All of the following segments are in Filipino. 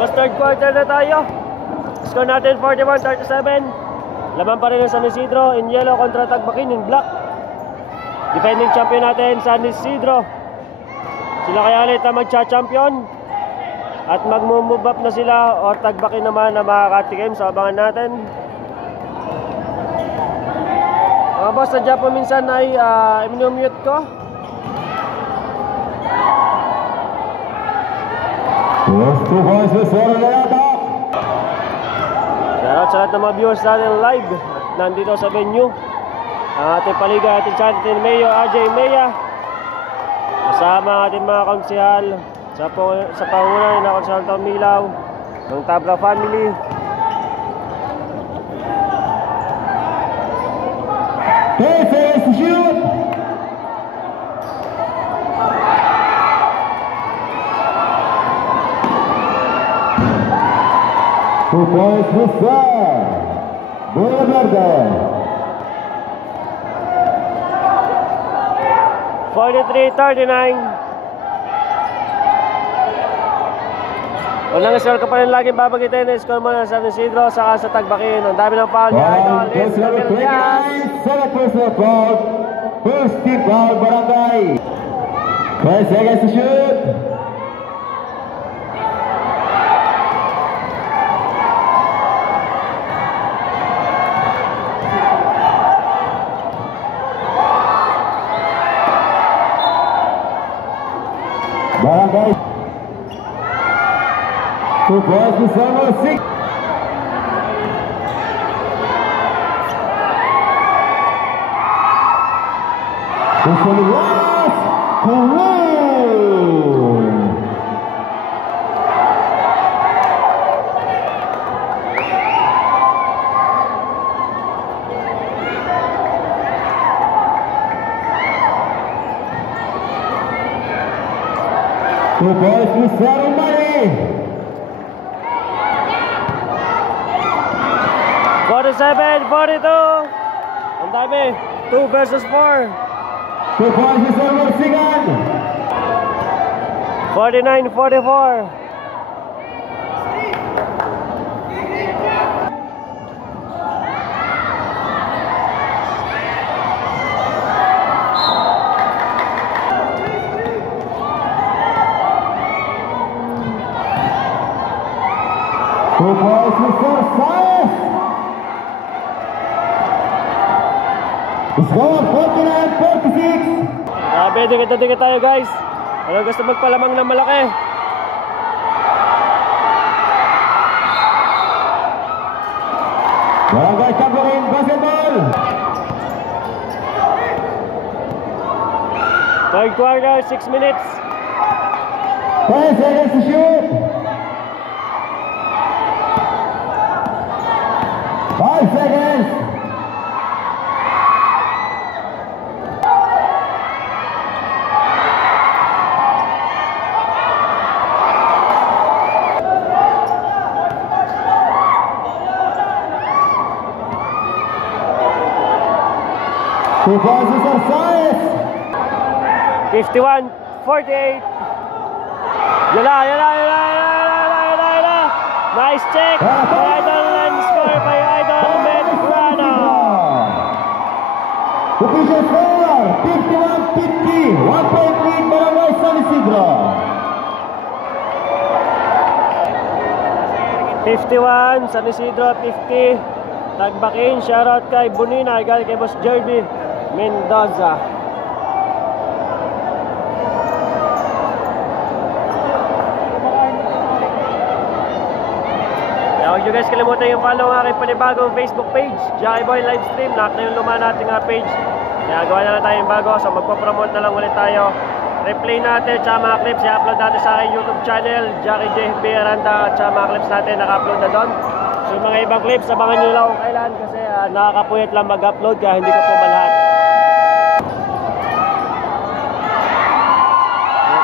Boss, third quarter na tayo. Score natin 41-37. Laban pa rin ng San Isidro in yellow kontra Tagbakin in black. Defending champion natin San Isidro. Sila kaya ulit na magcha-champion at mag-move up na sila o Tagbakin naman na makakatikim. So abangan natin. Mga boss, sadya po minsan ay minumute ko. Shoutout sa lahat ng mga viewers natin live nandito sa venue. Ang ating paliga, ating chantin Mayo, RJ Maya, kasama ang ating mga konsehal sa pangunan na Konsehal Tom Milaw ng Tabra family. Shoot! 2 points for Bola Verde. 43-39. Unang score ka pa rin laging babagitin na score mo na sa San Isidro saka sa Tagbakin. Ang dami ng foul ni Idol. It's Camille Diaz. Second personal foul. First team foul, Barangay. 5 seconds to shoot. Barangay. 2 points to Salmo 6. This one last. Two boys to Sarah Mari. 47-42. Ang dami. 2 versus 4. Two boys to Sarah Sigan. 49-44. Two boys to Sarah. Score 49-46. Grabe, dikit tayo guys. Ano gusto magpalamang ng malaki? Barangay Tagbakin basketball. Third quarter, 6 minutes. 10 seconds to shoot. 5 seconds. Two passes are size. 51-48. Yala. Nice check by Idol and score by Idol Medrano. Official score 51-50. 1 point lead Barangay San Isidro. 51, San Isidro 50. Tagbakin, shoutout kay Bonina, galing kay Boss Jerby Mendoza. Huwag nyo guys kalimutan yung follow ang aking panibagong Facebook page, Jackie Boy Livestream. Lahat na yung luma nating page. Kaya gawa na lang tayo yung bago. So magpapromote na lang ulit tayo. Replay natin at mga clips i-upload natin sa aking YouTube channel, Jackie J. Aranda. At mga clips natin naka-upload na doon. So yung mga ibang clips, abangan nyo lang kung kailan kasi nakakapuyat lang mag-upload kaya hindi ko po malahat.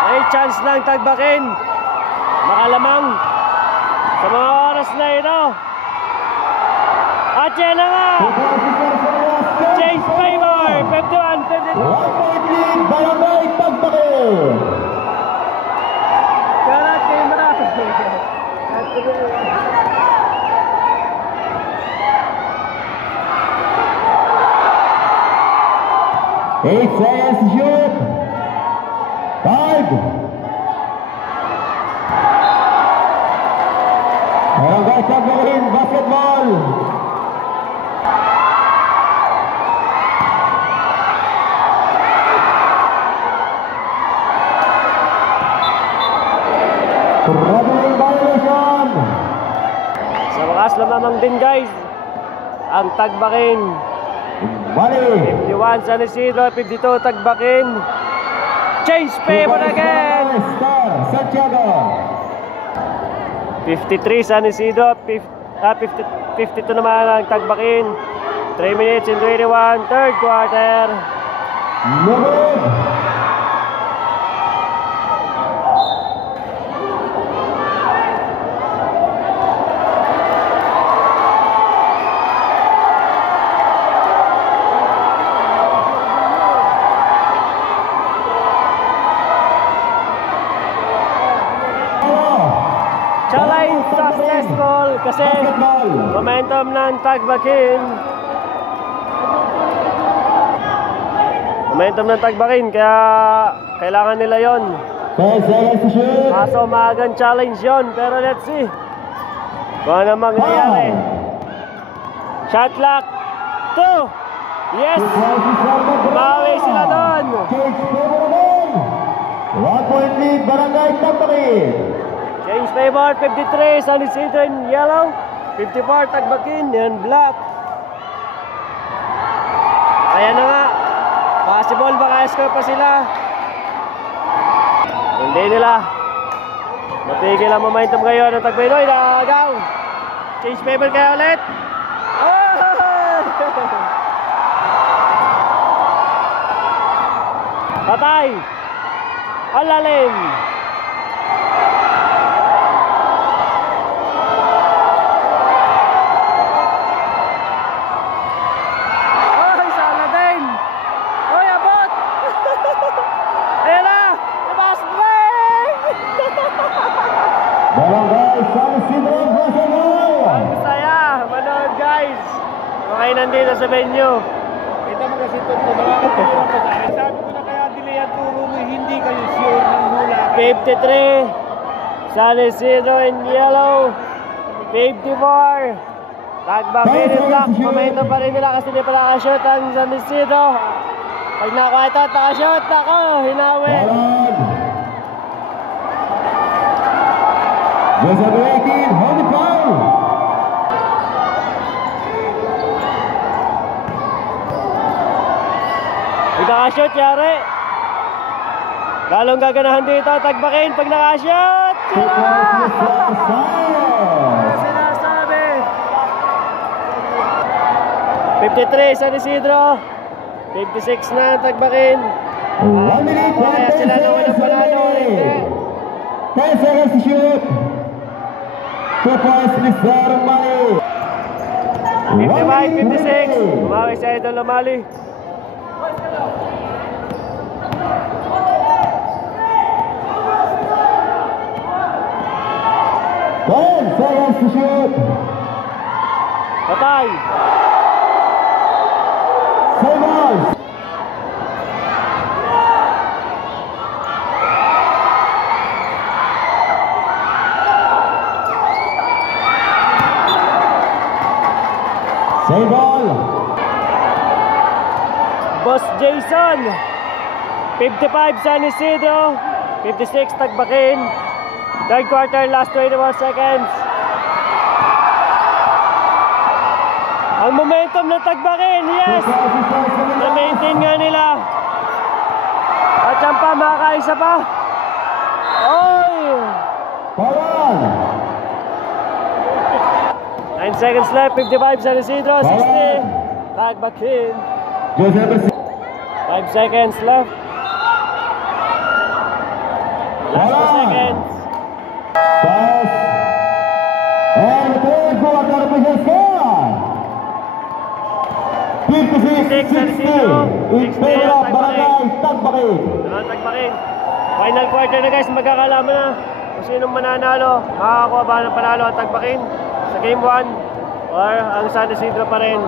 Okay, chance lang Tagbakin. Makalamang sa mga oras na ito. At yan na nga, James Favor 51-52. 1 point lead Barangay Tagbakin. Karat kay Marami. 8 seconds to shoot. 5. Barangay Tagbakin basketball. Traveling violation. Sa wakas lamang din guys, ang Tagbakin. Mali. 51 San Isidro, 52 Tagbakin. Change favor again. Star Santiago. 53 San Isidro, 52 naman ang Tagbakin. 3 minutes and 21, third quarter. Lubog. Challenge successful kasi Basketball. momentum ng Tagbakin. Momentum ng Tagbakin kaya kailangan nila yon. 10 seconds to shoot. Kaso maagang challenge yon, pero let's see kung ano mangyayari. Shot clock 2. Yes! Bawi sila doon. Change favor again. 1 point lead Barangay Tagbakin. Change favor, 53 San Isidro in yellow, 54 Tagbakin in black. Kaya na nga, possible baka score pa sila. Hindi nila napigil ang momentum ngayon ng Tagbakin. Oy, nagaw. Change favor kaya ulit. Oh! Patay. Ang lalim. Oy, sana din. Oy, abot. Ayan na. Labas break. Barangay San Isidro basketball. Ang saya. Manood guys. Okay, nandito sa venue. Ito mga sitot ko, nakakatulong ko sa akin. Sabi ko na kaya delay ang turo mo, hindi kayo sure ng hula. 53 San Isidro in yellow, 54 Tagbakin in black. Momentum pa rin nila kasi di pa nakashoot ang San Isidro. Pag nakuha ito at nakashoot, ako, hinawi. Balag. Joseph 18, hold the foul. Pag nakashoot, yari. Lalong gaganahan dito, Tagbakin pag nakashoot. Sinasabi. 53 San Isidro, 56 na Tagbakin. 1 minute, Kaya 10 sila naman ang panalo. Hindi. 10 seconds to shoot. 2 points, Mr. Mali. 55-56. Umawi si Idol Lumali. Seconds to shoot. Patay. Save balls. Save ball. Boss Jason. 55 San Isidro. 56 Tagbakin. Third quarter, last 21 seconds. Ang momentum ng Tagbakin, yes! Na-maintain nga nila. At yan pa, makakaisa pa. Oy! Ball. 9 seconds left, 55 San Isidro, 60. Tagbakin. Joseph 5 seconds left. Last 2 seconds. Pass. And the third quarter official score. 56-60 in favor of Barangay Tagbakin. Tagbakin. Final quarter na guys, magkakalaman na kung sinong mananalo. Makakakuha ba ng panalo ang Tagbakin sa game 1 or ang San Isidro pa rin.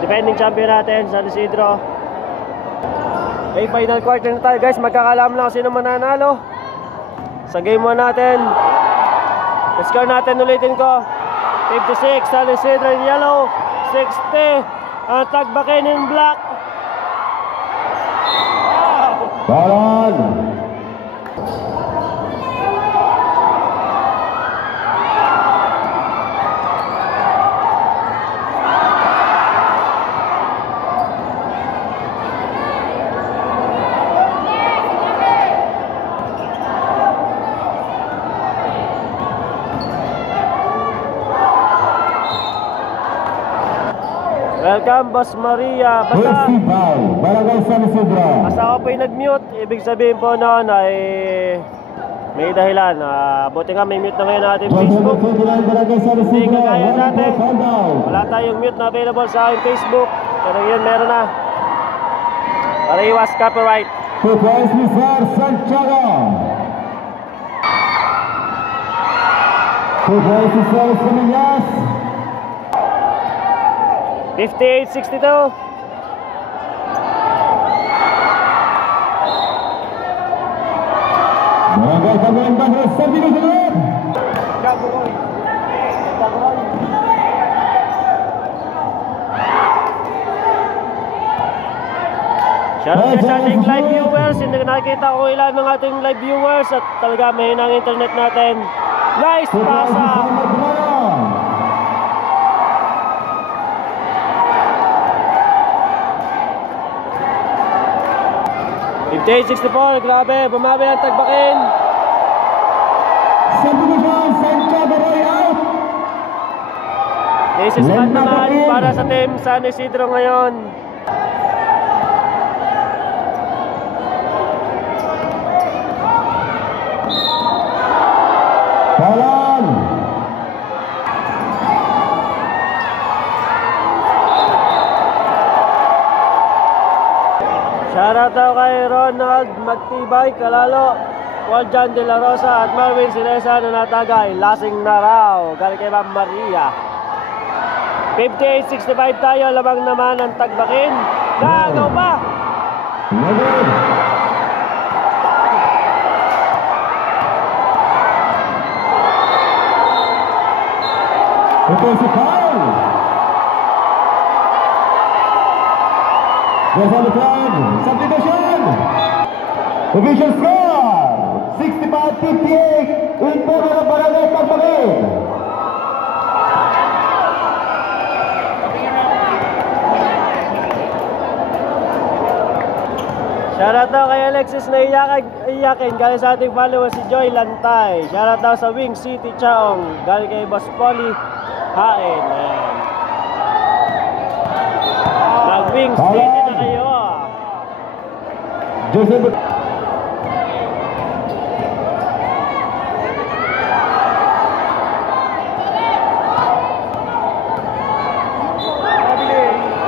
Defending champion natin, San Isidro. Okay, final quarter na tayo guys. Magkakalaman lang sino mananalo sa game 1 natin. Score natin, ulitin ko. 56, San Isidro in yellow. 60, ang Tagbakin in black. Ball on. Welcome, Boss Maria. Festival, Barangay San Isidro. Basta ako po yung nag-mute, ibig sabihin po noon ay may dahilan. Buti nga may mute na ngayon natin Facebook. Barangay San Hindi Isidro. kagaya dati. Wala tayong mute na available sa aking Facebook. Pero yun, meron na. Para iwas copyright. Surprise Mr. Santiago. Surprise Mr. Semillas. 58-62. Barangay Kabuyan Bahra sa Binusunod. Shoutout sa ating live viewers. Hindi nakikita ko ilan ng ating live viewers at talaga mahina ang internet natin. Nice pasa! 58-64, grabe, bumabi ang Tagbakin. Subdivision, Santiago Roy out. This is bad naman para sa team San Isidro ngayon. Balan. Shoutout daw kay Ronald Magtibay, Kalalo, Waljan De La Rosa at Marvin Silesa na natagay. Lasing na raw, galing kay Ma'am Maria. 58-65 tayo, labang naman ang Tagbakin. Nagaw pa! Ito si Paul. There's on the flag. Subdivision. Division score 65-58 in favor of Barangay Tagbakin. Shoutout daw kay Alexis na iyakin galing sa ating follower si Joy Lantay. Shoutout daw sa Wing City Chaong galing kay Boss Polly Hain. Nag-Wing City na kayo. Joseph.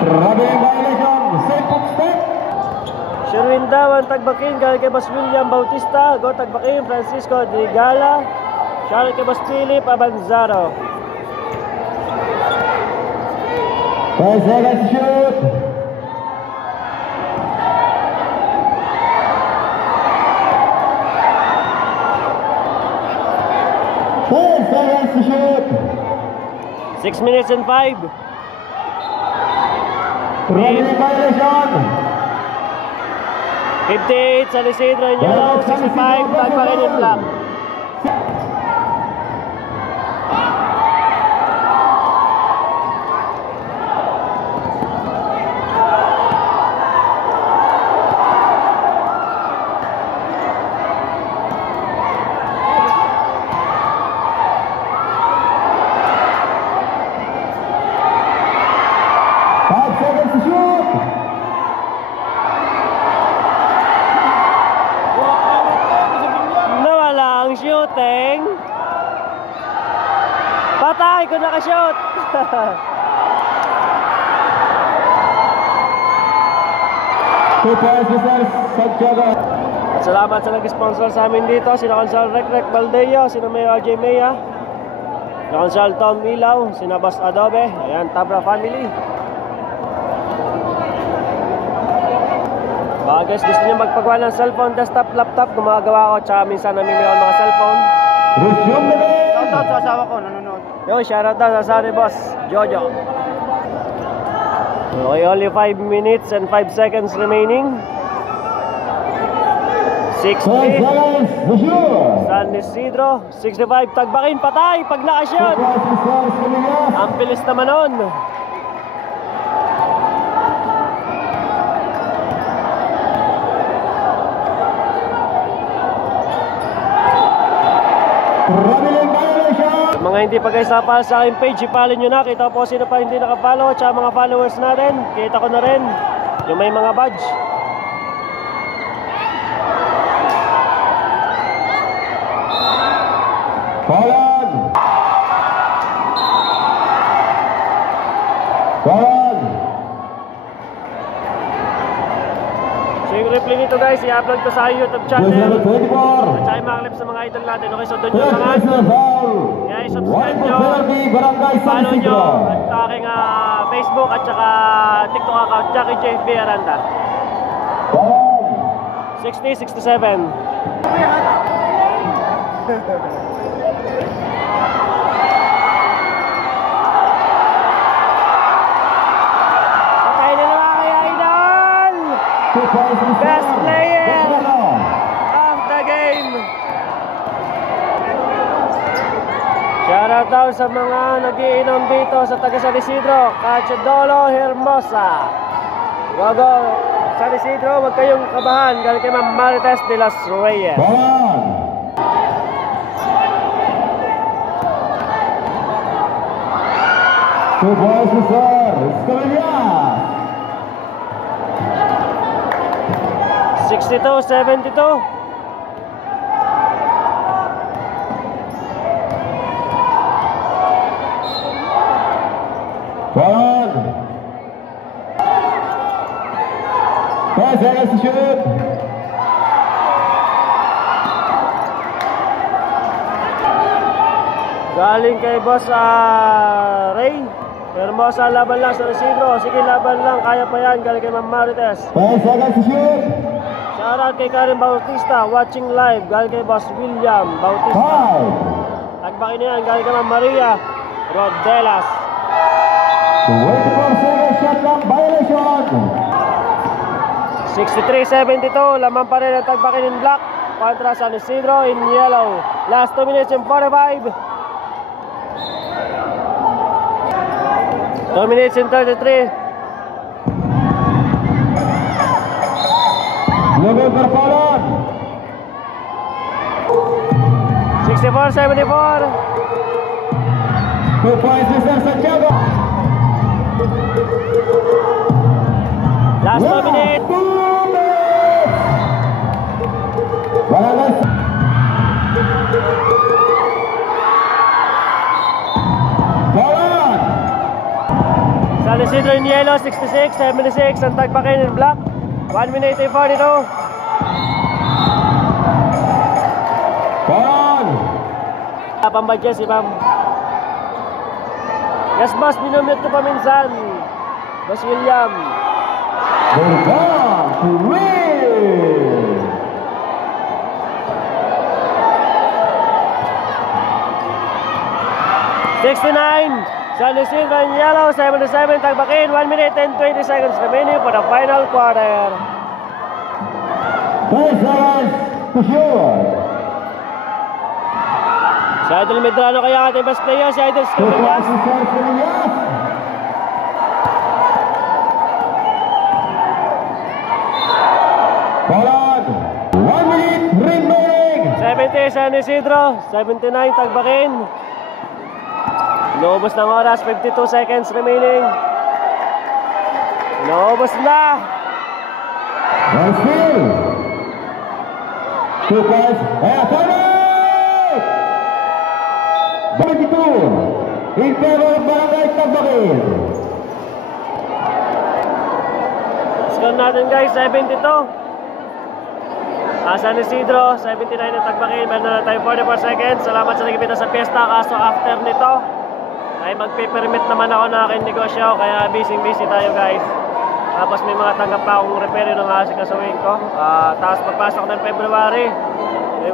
Grabe ang violation. Safe of step. Sherwin daw ang Tagbakin galing kay Boss William Bautista. Go Tagbakin, Francisco Digala. Shoutout kay Boss Philip Abanzaro. 5 seconds to shoot. Seconds to shoot. 6 minutes and 5. Grabe ang violation. 58 San Isidro in yellow, 65 Tagbakin in black. Nawala ang shooting. Patay ko nakashoot. Salamat sa nag-sponsor sa amin dito. Sina Consal Rek Baldeo, sina Mayor RJ Mea, sina Consal Tom Ilaw, sina Boss Adobe. Ayan, Tabra Family. Guys, gusto niyo magpagawa ng cellphone, desktop, laptop, gumagawa ko, tsaka minsan namimili ako ng mga cellphone. Resume the game. Shoutout sa asawa ko, nanonood. Yo, shoutout daw sa ni Boss Jojo. Okay, only 5 minutes and 5 seconds remaining. 60 seconds, resume. San Isidro, 65, tagbakin, patay pag nakashot. Ang bilis naman nun. Mga hindi pa guys napala sa aking page, ipalin nyo na. Kita po sino pa hindi nakapollow, at mga followers natin. Kita ko na rin yung may mga badge. Forward! Forward! So yung replay nito guys, i-upload ko sa YouTube channel. Number 24. At saka yung mga clips sa mga idol natin. Okay, so doon nyo naman. Kaya i-subscribe nyo, follow nyo at sa aking Facebook at saka TikTok account, Jackie JFB Aranda. 60-67. Patay na naman kay Idol! Best player of the game! Shoutout daw sa mga nagiinom dito sa taga San Isidro, Cachedolo Hermosa. Gogo, San Isidro, huwag kayong kabahan. Galing kay Ma'am Marites de las Reyes. Two boys to serve. It's Camilla. 62-72. Forward. 5 seconds to shoot. Galing kay Boss Ray. Hermosa, laban lang sa Isidro. Sige, laban lang. Kaya pa yan. Galing kay Ma'am Marites. 5 seconds to shoot. Shoutout kay Karen Bautista. Watching live. Galing kay Boss William Bautista. 5. Tagbakin na yan. Galing kay Ma'am Maria Rodelas. 24 seconds shot clock violation. 63-72. Laman pa rin ang tagbakin in black. Contra San Isidro in yellow. Last 2 minutes and 45. 2 minutes and 33. November Forward. 64-74. 2 points Mr. Santiago. Last 2 minutes. 2 minutes. Balalas. Forward. San Isidro in yellow, 66-76. Ang tagbakin in black, 1 minute and 42. Forward. Pambadya si Ma'am. Yes, boss, minumute ko pa minsan. Boss William. They're gone to win. San Isidro in yellow, 77, tagbakin, 1 minute and 20 seconds remaining for the final quarter. 10 seconds to shoot. Si Idol Medrano kaya ating best player, si Idol 2 points Scamillas. Mr. Camillas. Forward. 1 minute remaining. 70 San Isidro, 79 tagbakin. Inuubos ng oras, 52 seconds remaining. Inuubos na. And still. 2 points. And timeout. 22. In favor of Barangay Tagbakin. Score natin guys, 72. San Isidro, 79 na tagbakin. Meron na tayo 44 seconds. Salamat sa nagipita sa piyesta. Kaso after nito, ay magpipermit naman ako na aking negosyo. Kaya busy tayo guys. Tapos may mga tanggap pa akong repair ng asikasuhin ko. Tapos pagpasok ng February,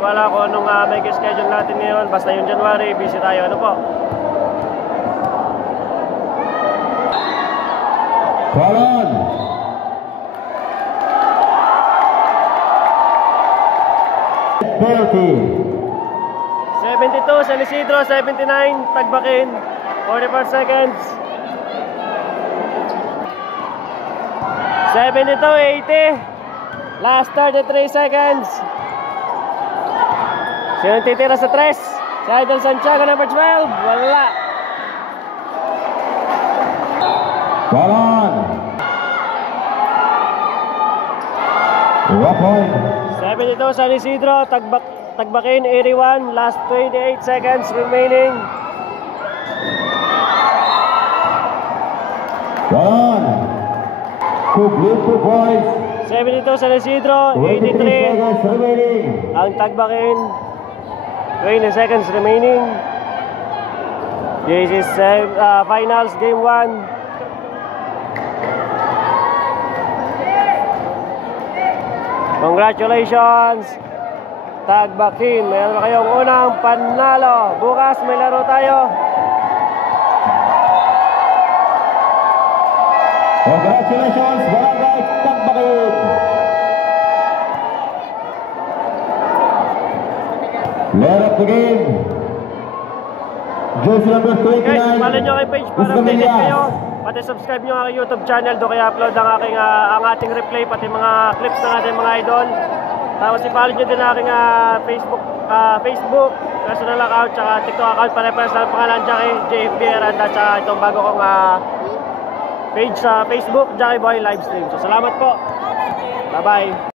wala ko anong may schedule natin ngayon. Basta yung January, busy tayo. Ano po? Colon. Penalty. 72 San Isidro, 79 Tagbakin, 44 seconds. 72, 80. Last 33 seconds. Sino titira sa 3? Si Idol Santiago, number 12. Wala. Colon. 1 point. 72 San Isidro, Tagbakin, 81. Last 28 seconds remaining. Colon. Complete 2 points. 72 San Isidro, 23 83. seconds remaining. Ang Tagbakin, 20 seconds remaining. This is finals game 1. Congratulations, Tagbakin. Meron na kayong unang panalo. Bukas may laro tayo. Congratulations, Barangay Tagbakin. Player of the game, jersey number 29. Guys, follow nyo kay page para Gusto updated Villas. kayo. Pati subscribe nyo ang aking YouTube channel. Doon kaya upload ang ating replay, pati mga clips ng ating mga idol. Tapos i-follow nyo din ang aking Facebook personal account, tsaka TikTok account. Pare-pares lang pangalan dyan kay JFB Aranda, tsaka itong bago kong page sa Facebook, Jackie Boy Livestream. So salamat po. Bye-bye.